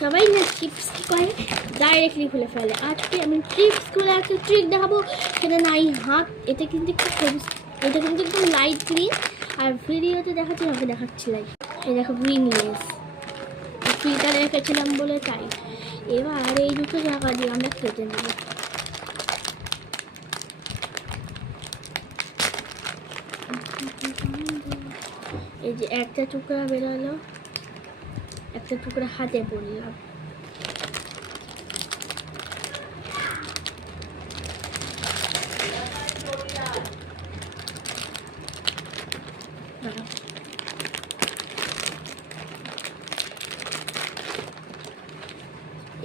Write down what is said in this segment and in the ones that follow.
সবাই না চিপস কি করে ডাইরেক্টলি খুলে ফেলে। আজকে আমি চিপস খুলে একটা ট্রিক দেখাবো, সেটা নাই হাত। এটা কিন্তু একটু এটা কিন্তু একদম লাইট গ্রিন, আর ভিডিওতে দেখাচ্ছি আমাকে দেখাচ্ছি লাইট। এই দেখো গ্রিন লেস, ফিল্টারে রেখেছিলাম বলে তাই। এবার এই দুটো জায়গা দিয়ে আমরা কেটে নেব। এই যে একটা টুকরা বেরোলো, একটা টুকরা হাতে পড়লাম।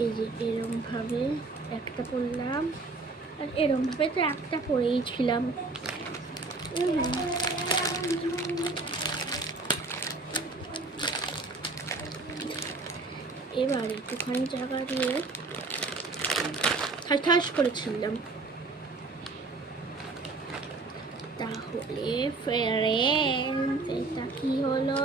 এই যে এরকম ভাবে একটা পড়লাম, আর এরকম ভাবে তো একটা পরেই ছিলাম। এবার একটুখানি জায়গা দিয়ে ঠাস করেছিলাম। তাহলে ফ্রেন্ডস এটা কি হলো?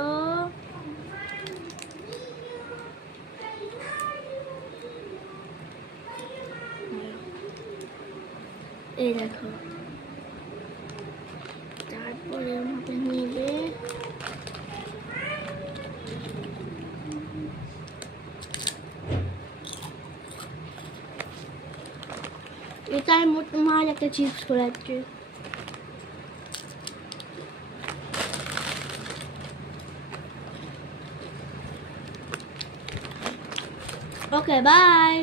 এই দেখো, তারপরে আমাকে নিবে এটার মতো মাল একটা চিপস করাচ্ছে। Okay bye.